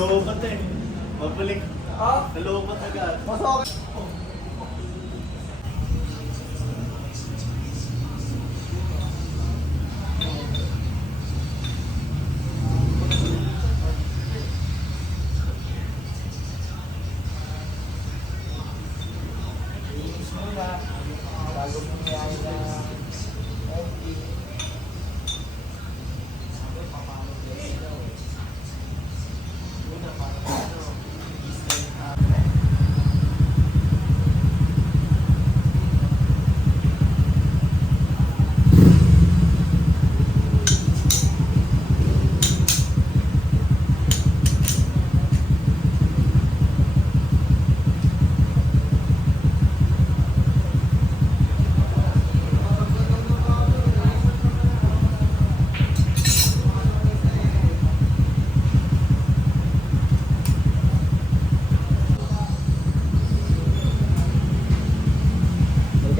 Nalokot eh. Mabalik. Nalokot agad. Masok. Bago mangyayari na empty.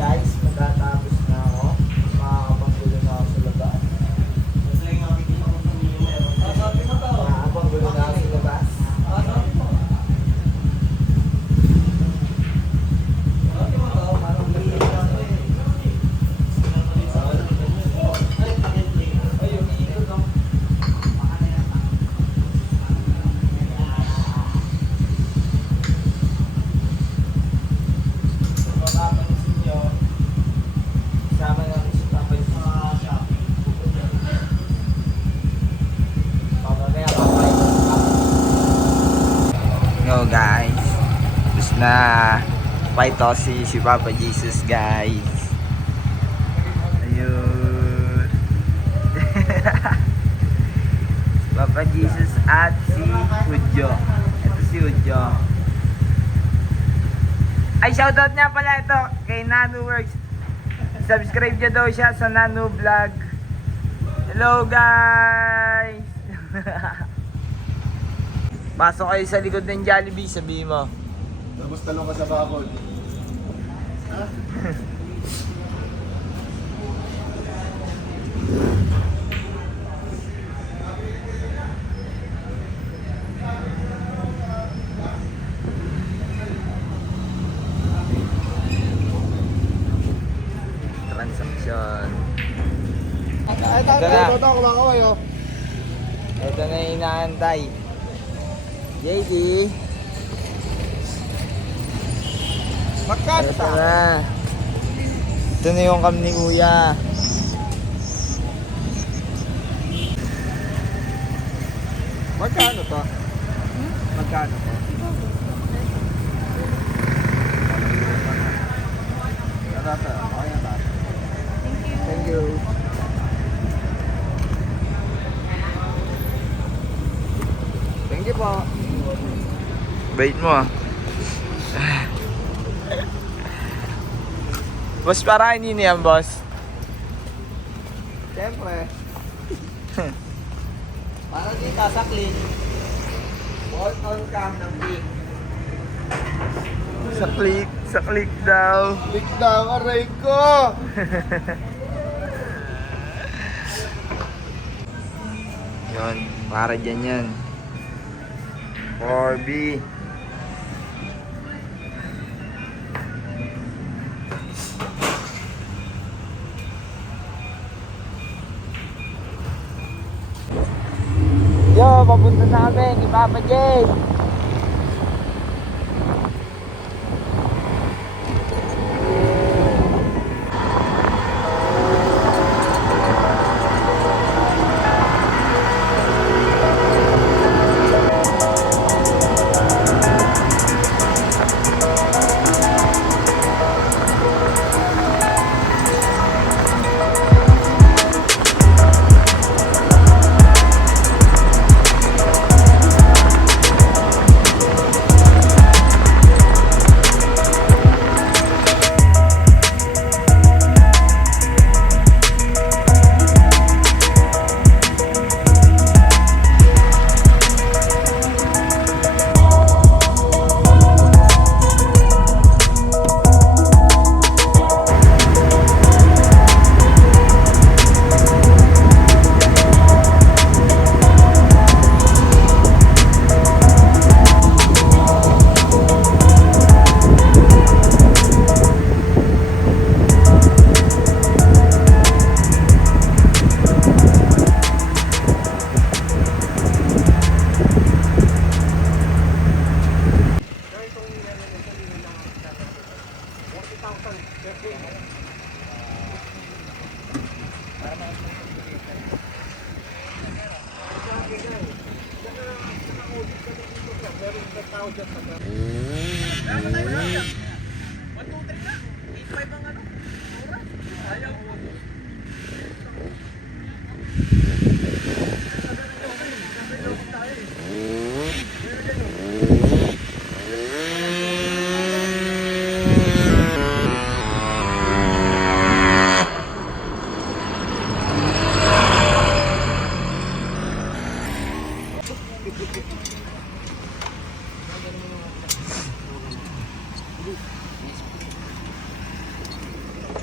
Guys, magtatapos na ako. Makakapanggulo na ako sa labas. Makakapanggulo na ako sa labas. Yo guys, tapos na fight to si Papa Jesus guys. Ayun. Si Papa Jesus at si Udjo. Ito si Udjo. Ay, shoutout niya pala ito kay Nano Works. Subscribe niya daw siya sa Nano Vlog. Hello guys. Pasok kayo sa likod ng Jollibee, sabihin mo. Tapos talong ka sa bakod. Ha? Transaction. Ay, Ito na. ito kumakawa yo. Ito na yung inaantay. JD. Magkano Ito na. Ito na yung cam ni Kuya. Magkano to? Magkano to? Thank you. Thank you po. Bait mo ah. Boss, para hindi niyan, boss. Siyempre. Parang di kasaklit. All on cam ng big. Sa click daw. Big daw, aray ko! Yun, para dyan yan. 4B. Yo, papunta na kami kay Papa Jay.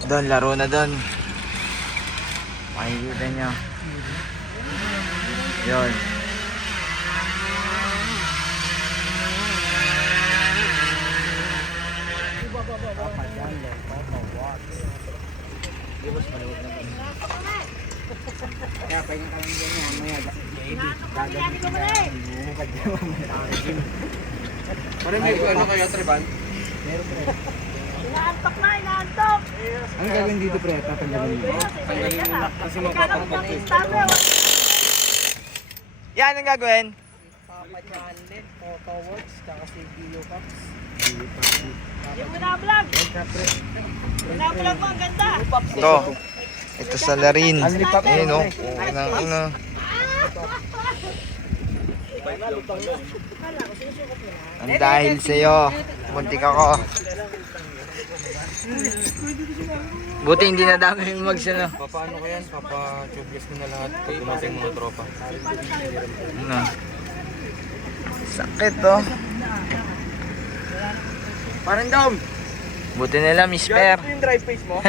Doon, laro na doon. Makikita nyo. Yun. Kaya pahinga ka lang dyan yan. Maya parang may ano kayo, Treban? Inaantok na, inaantok! Ano gagawin dito, pre? Tatanggalin dito? Tanggalin yung lock kasi magpapampok eh. Yan ang gagawin. Papa-channel, Photo Works, tsaka si Gio Caps. Yung binablog! Binablog mo, ang ganda! Ito. Ito sa Larin. Ayun o. Ano. Ang dahil sa'yo. Muntik ako. Buti hindi na dami yung mags ano. Papaano ko yan? Papa-tubeless ko na lahat pag dumating mga tropa. Ano. Sakit oh. Parang Dom! Buti nila Miss Per. yung drive face mo?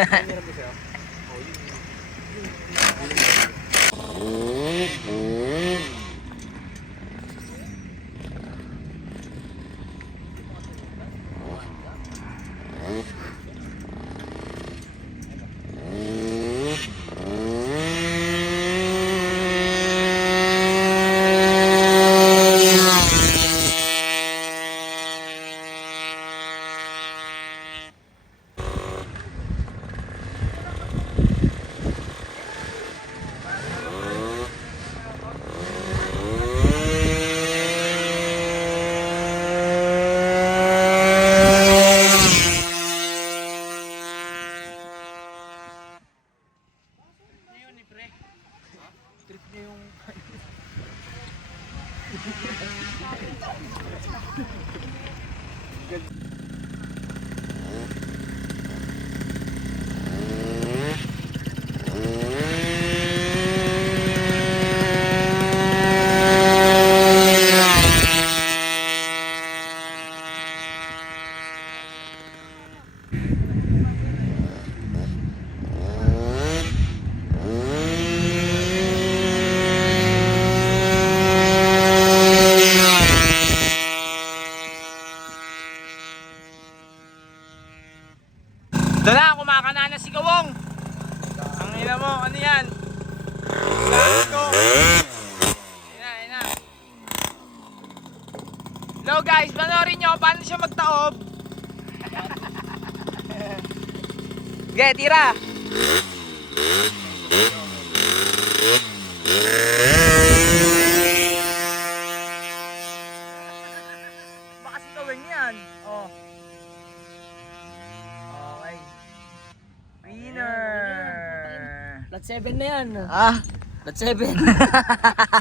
Doon na, kumakana na si Gawong. Ang ina mo, ano yan? Lahat ko. Ayun na. Hello guys, panoorin nyo paano siya magtaob. Sige, tira. Baka si Gawing yan. Oh. Okay. Winner! Plat 7 na yan. Ah? Plat 7.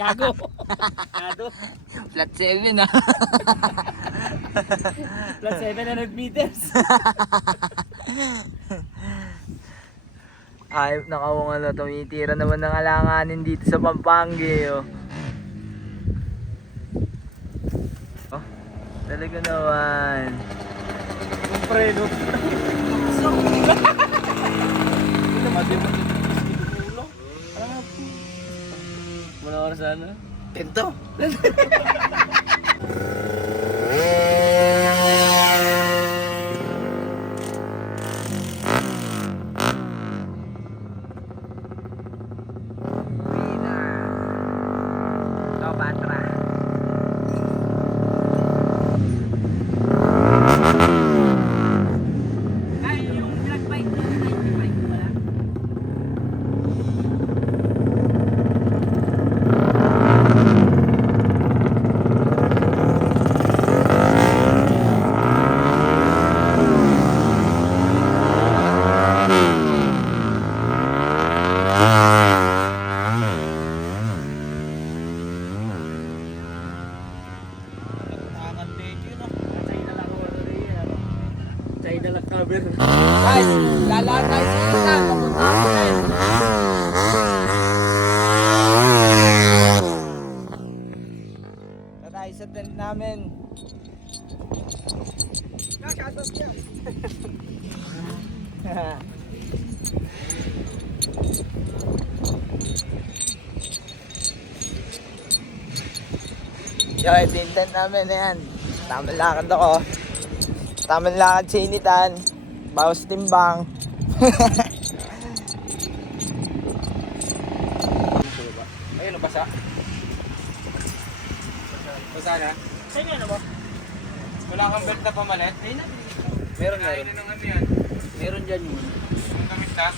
Gago. Gago. Flat 7 ah. Plat 700 meters. Ayop na kawang ano, tumitira naman ng alanganin dito sa Pampanga oh. Oh, talaga naman. Preno. Muna oras ano? Tento. Winner! Ito, Patra. Ay, yung black bike na 95 wala. Dabir. Guys, lalaan tayo sa kita. Papunta ako tayo. Ito tayo sa tent namin. Shoutout niya. Yo, ito yung tent namin. Ayan. Tamang lakad ako. Tamang lakad sa initan. Bawas timbang. Ayun, nabasa. Basa na? Saan yan ba? Wala kang belt na pamalit? Meron Kain na ng ano yan. Meron dyan yun. Ang gamit na.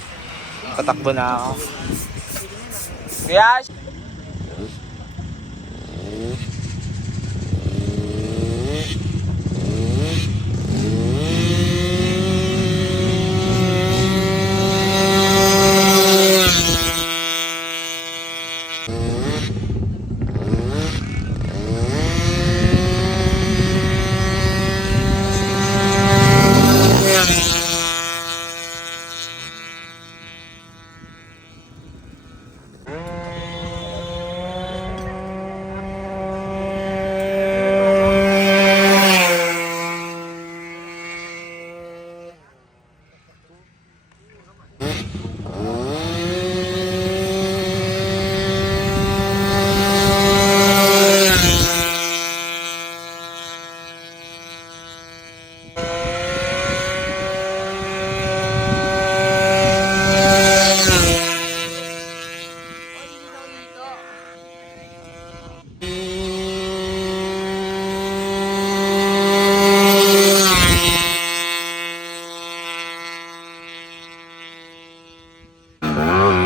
Patakbo na ako. Kaya,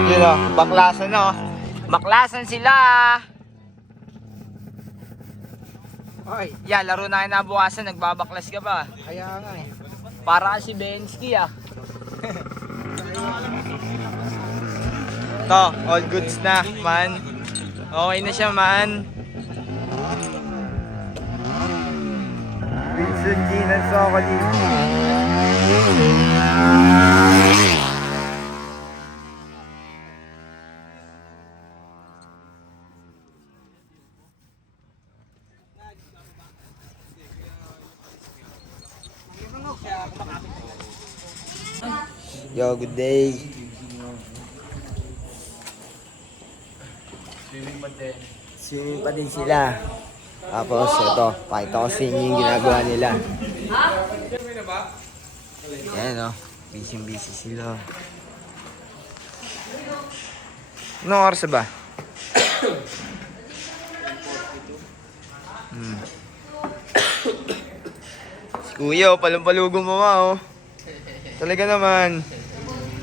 yun o, baklasan o. Baklasan sila. Ay, Yan, laro na kinabukasan, nagbabaklas ka ba? kaya nga eh. Para kasi Bensky ah. To, all goods na, man. Okay na siya, man. Wilson G ng Sokoli. Yo, good day. Swimming pa din sila. Tapos ito, pakita ko sa inyo yung ginagawa nila. Yan o, busy sila. Anong oras ba? Si Kuya, palumpalugong mama oh. Talaga naman.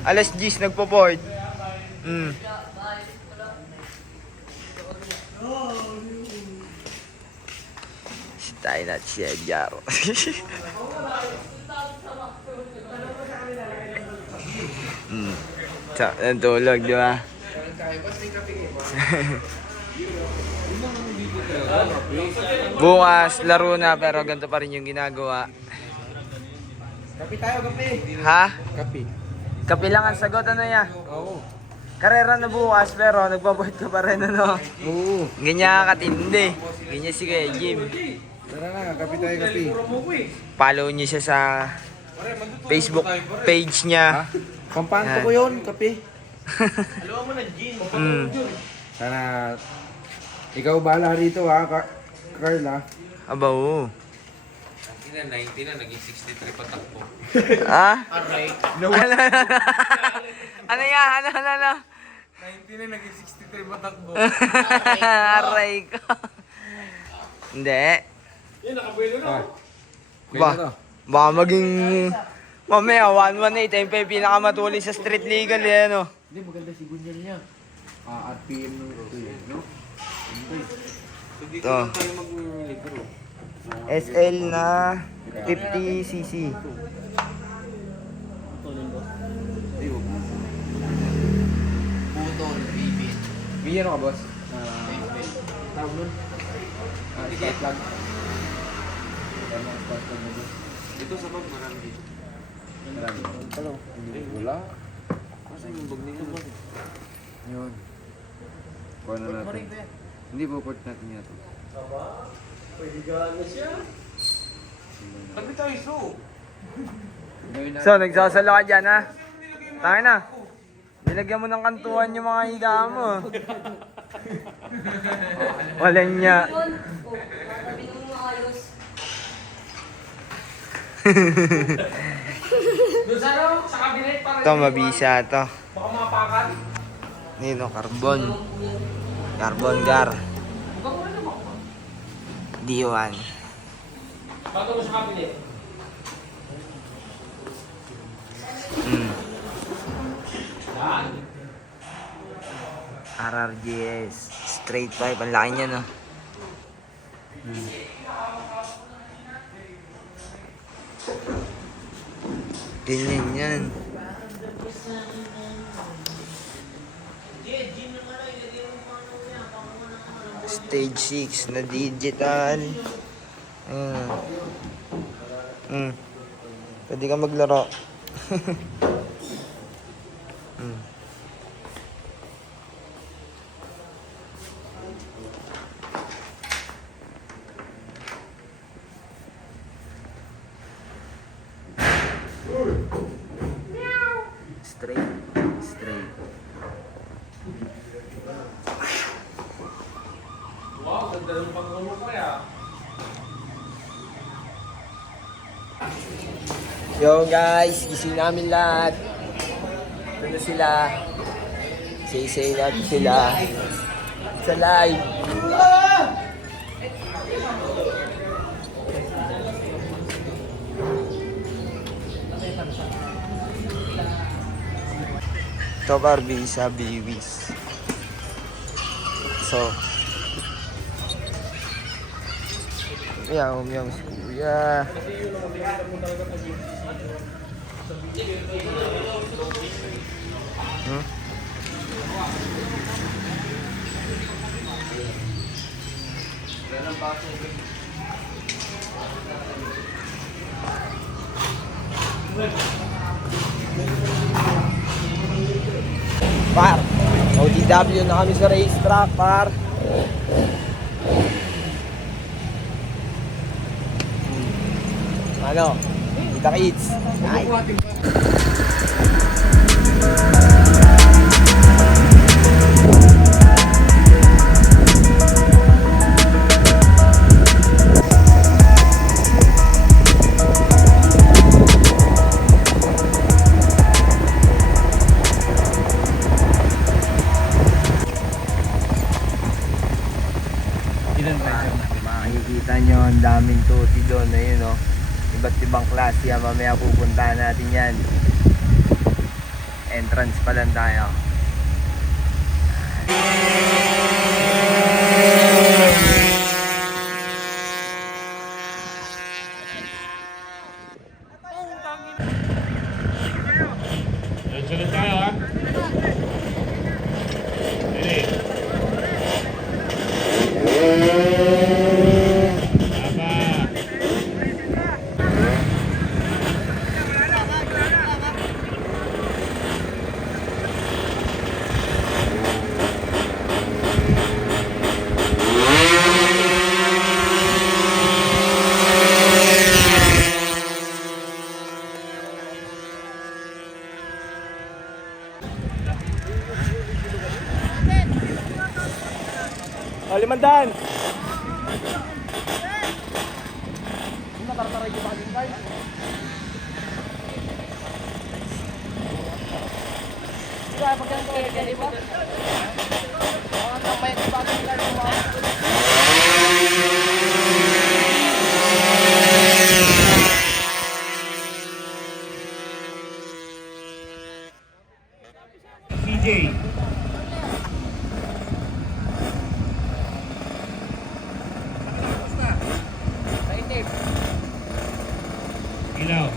Alas 10 nagpo-port. Si tayo na siya Jaro. Nantulog, di ba? Bukas, laro na pero ganito pa rin yung ginagawa. Kapi tayo, kapi. Ha? Kapi. Kapi lang ang sagot, ano yan? Oo. Karera na bukas pero nagbaboard ka pa rin, ano? Oo. Ganyan katindi. Ganyan si Kuya Jim. Tara na, kapi tayo, kapi. Follow niyo siya sa Facebook page niya. Pampanto ko yun, kapi. Sana, ikaw bahala rito ha, Carl ha. Aba, oo. 90 na, naging 63 patakbo. Ah? Ano yan? Ano? 90 na, naging 63 patakbo. Aray ko. Hindi. Yan, nakabuelo na. Baka maging... Mamaya, 118. Tayo pa yung pinakamatuli sa street legal eh, ano? Hindi, maganda si Gunyal niya. RPM no? Ito. SL na 50cc. Bigyan ano ka, boss? Tawag nun? Start plug. Dito sa bag, marami dito. Wala. Yun. Kuha na natin. Hindi po port natin yato. So, nagsasala ka dyan, ha? Tangin na. Nilagyan mo ng kantuhan yung mga higa mo. Walang niya. Yun. Oh, sabi nung maayos. Doon sa ano? Sa cabinet para Ito, mabisa to. baka mapakan. Nino, carbon. Carbon gar. D1. Bago mo sa cabinet. Yan. RRGS. Straight pipe. Ang laki niya, no? Ganyan yan. Stage 6 na digital. Pwede ka maglaro. Straight. Straight. Wow, ganda ng pagkulo ko ya. Yo guys, gising namin lahat. Ito na sila. Say natin sila. Sa live. Ito Barbie sa Biwis. So, umiyaw si Kuya. Par, OTW na kami sa racetrack, par. Ano? Kita kids. Ay. Makikita nyo, ang daming tuti doon. Ayun, no? Iba't ibang klase yan. Mamaya pupuntahan natin yan. Entrance pa lang tayo. Sunod tayo ha. Ready? Tama. O, 500! CJ. Ilaw.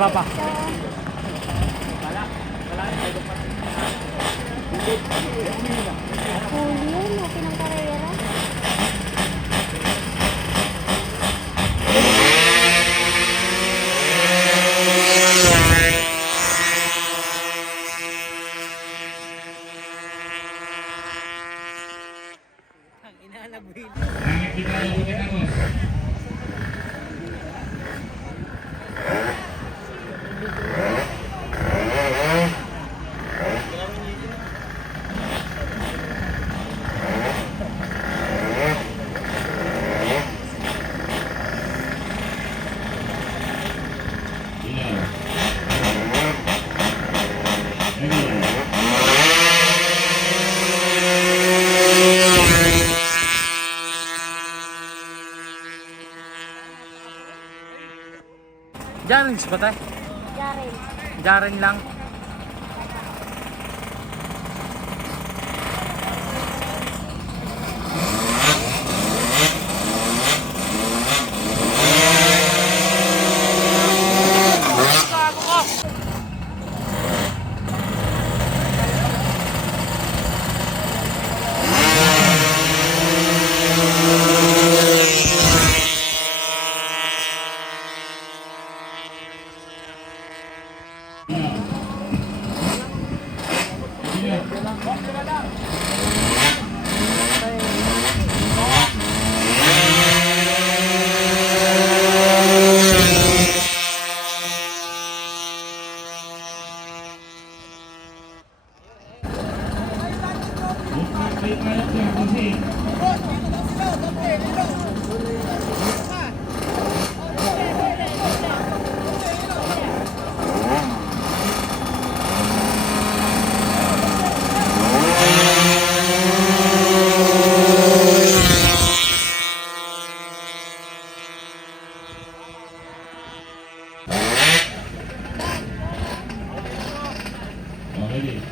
Papa. Huli yun, natin ang karera. Langit kita lang kita tapos. Ilaw. Ilaw. Jarins ba tayo? Jaren. Jaren lang. May kalat lang kasi. Okay din.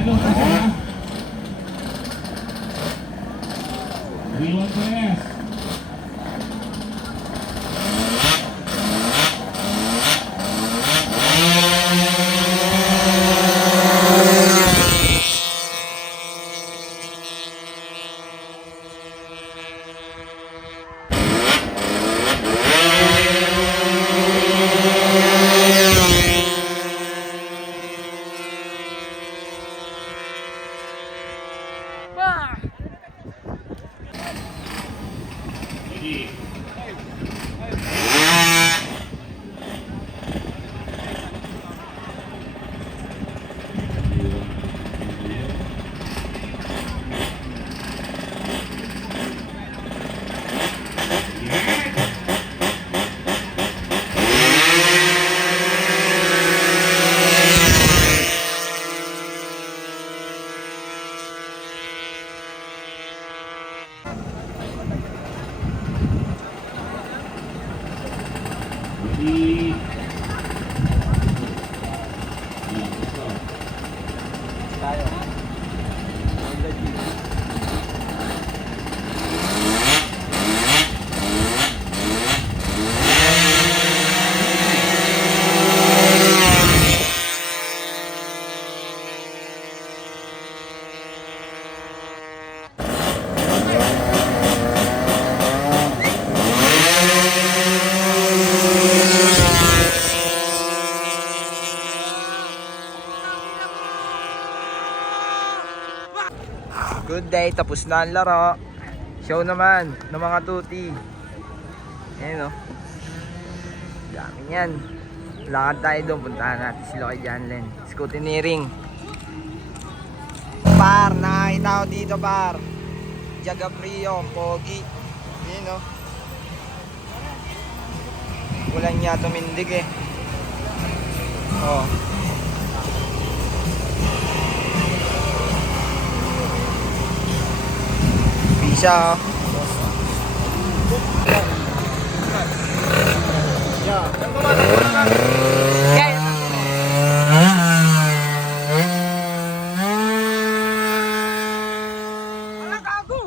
Manalo ka sa Wilon Perez. Ready. Ready. Let's go. Good day, tapos na ang laro. Show naman ng mga tuti. Ayan o. Dami yan. Lakad tayo doon. Puntahan natin sila kay John Len. Scutineering. Par, nakakita ko dito par. Jagaprio, Pogi. Ayan o. Kulang niya tumindig eh. Oh. Pisa oh.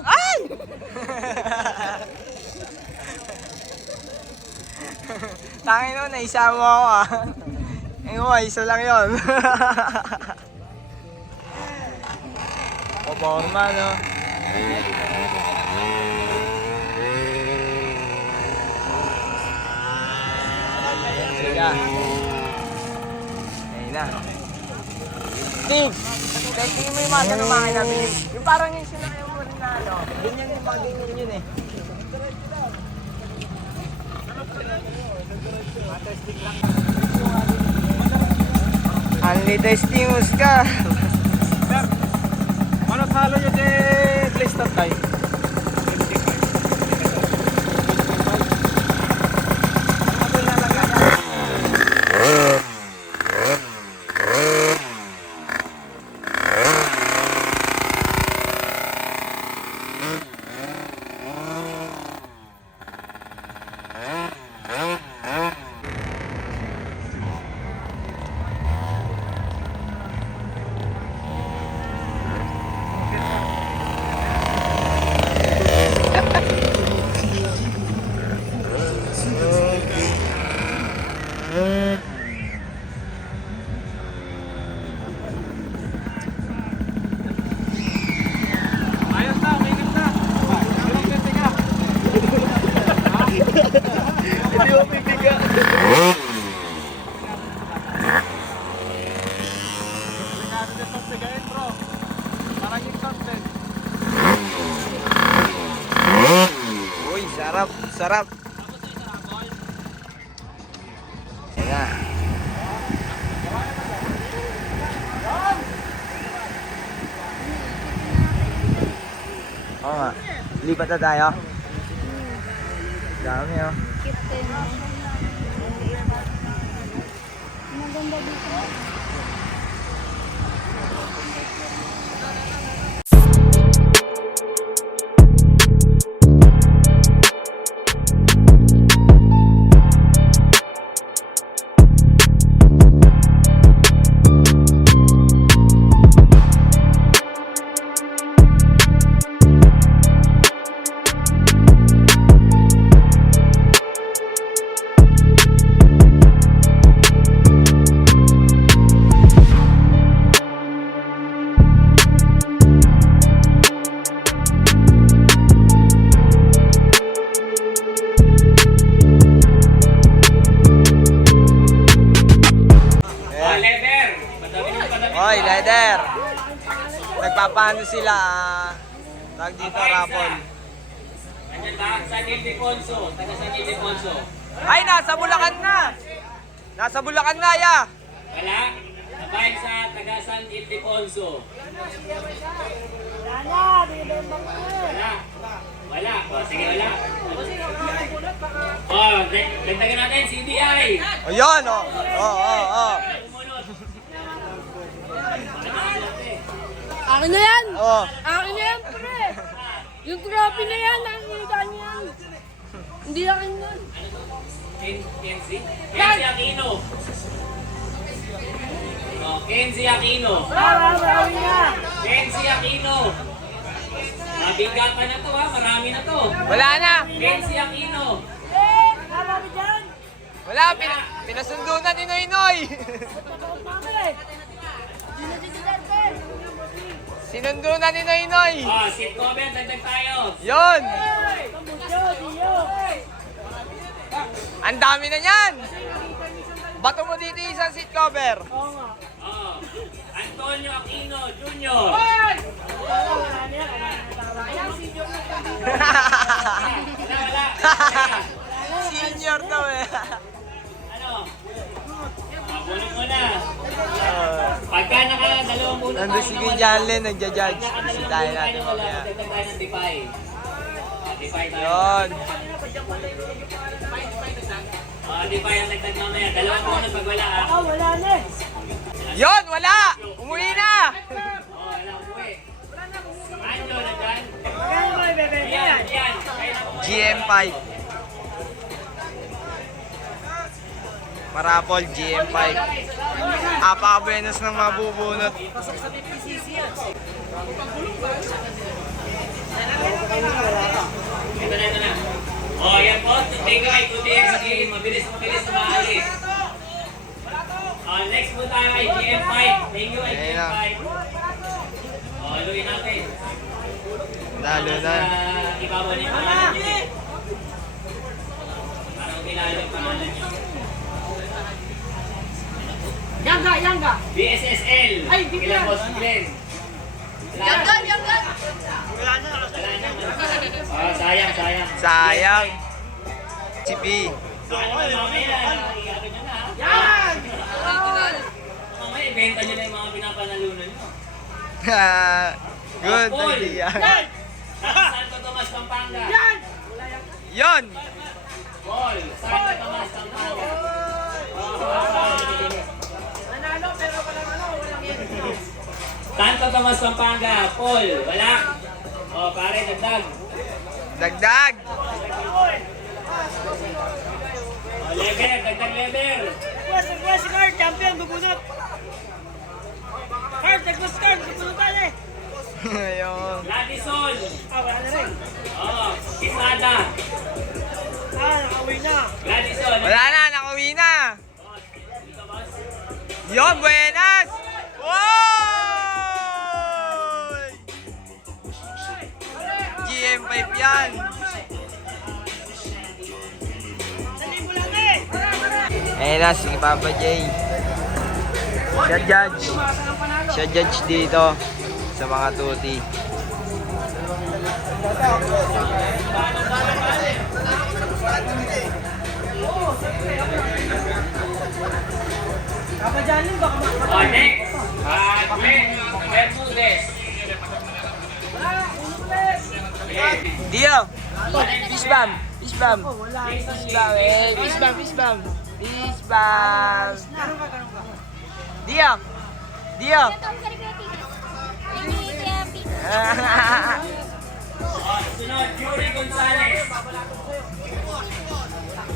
Ay! Tangin mo, naisama ako ah. Ayun mo, isa lang yun. Paporma, no? Ayan sila. Ayun na. Steve! Testing mo yung mga ganun mga kinabili. Yung parang yung sinayaw mo rin na ano. Ganyan yung mga ganyan yun eh. Only testimos ka. Ano talo nyo di blister tayo? Uy, sarap, sarap. Yan na. Oo nga. Lipat na tayo. Dami oh. Cute din. Maganda dito. Hoy, leather. Nagpapano sila, tag dito raffle. Andyan ba? San Ildefonso. Taga San Ildefonso. Ay, nasa Bulacan na. Nasa Bulacan na, ya. Wala? Sabay sa taga San Ildefonso. Wala. Wala. O, sige, wala. O, dagdagan natin, CBI. O, yun, o. O. Akin na yan! O. Akin na yan, pre! Yung trophy na yan, nakikita niyo yan. Hindi akin yan. Kenzie? Kenzie Aquino. O, Kenzie Aquino. Marami na. Kenzie Aquino. Mabigapan na to ha, marami na to. Wala na. Kenzie Aquino. Marami dyan. Wala, pinasundo na ni Noy Noy. Sinundo na ni Noy Noy. O, seat cover, dagdag tayo. Yun. Ang dami na yan. Bato mo dito yung isang seat cover. O, Antonio Aquino Jr. Wala. Junior daw eh. Ano? Bulong mo na. Pagka naka-dalawang bulong Nandun si Kuya Janlen, nagja-judge. Kasi tayo natin wala, mamaya. magdagdag tayo ng Defy. Defy tayo. Yun. Defy ang dagdag mamaya. Dalawang bulong pag wala ah. Yun, wala! Umuwi na! Wala umuwi. Ano na dyan? Yan. GM5. Marapol, GM5. Apaka-buenos ng mabubunot. Ito na. Oh, yan po. Take right. 2 TXG. Mabilis na maalis. Next po tayo ay GM5. Thank you ay Ayun na. GM5. Luin natin. Lalo na. Ibabaw niyo yung pangalan niyo. Parang kilala yung pangalan niyo. Yangga. BSSL. Ay, di Kila ba? Boss Glenn. Yangga. Wala na. Sayang. Sayang. Si B. Mamaya, iyakin nyo na. Yan! Mamaya, ibenta nyo na yung mga pinapanalunan nyo. Good Paul. idea. Santo Tomas, Pampanga. Yun! Paul, Santo Tomas, Pampanga. Nanalo pero walang yan. Santo Tomas, Pampanga. Paul, wala. Pare, dagdag. Dagdag! Lever, dagdag lever. Si Card, champion, bubunot. Card, bubunot tayo eh. Ayun. Ladison. Wala na rin. Isada. Nakauwi na. Ladison. Wala na, nakauwi na. Yun, buenas! Wow! GM5 yan. Ayun na, si Papa J. Siya judge dito sa mga tuti. Next. Bermudez. Dio! Fish bomb! Fish bomb! Fish bomb! Fish bomb! Dio! Dio! Sunod, Yuri Gonzalez.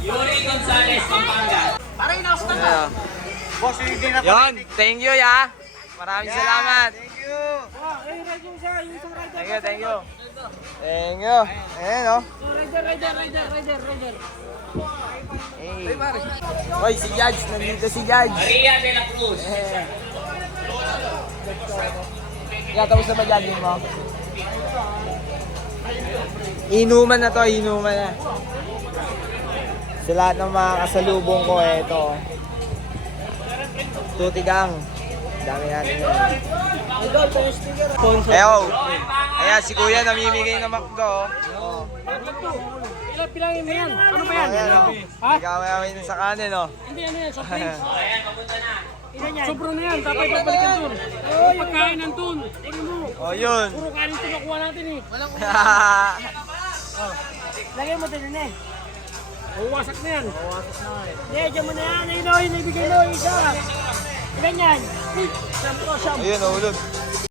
Yuri Gonzalez, Pampanga. Yon, thank you ya. Maraming salamat. Thank you. Ayan o. Rider. Hey. Hoy, si Judge. Nandito si Judge. Maria de la Cruz. Tapos na ba jogging mo? Inuman na to, inuman na. Sa lahat ng mga kasalubong ko, eto. Tutigang. Dami natin yun. Eyo. Ayan, si Kuya namimigay ng makdo. Pilangin mo yan. Ano ba yan? Ayan o. Ikaw sa kanin o. Hindi, ano yan? Soft drinks. Ayan, papunta na. Sobro na yan. Tapos babalikan dun. Pagkain ng dun. Ano mo? O yun. Puro kanin ito nakuha natin eh. Lagyan mo din eh. Wasak na yan. Hindi, dyan mo na yan. Ayun o, ibigay mo. Isa. Ganyan. Sampo. Ayun, ulog.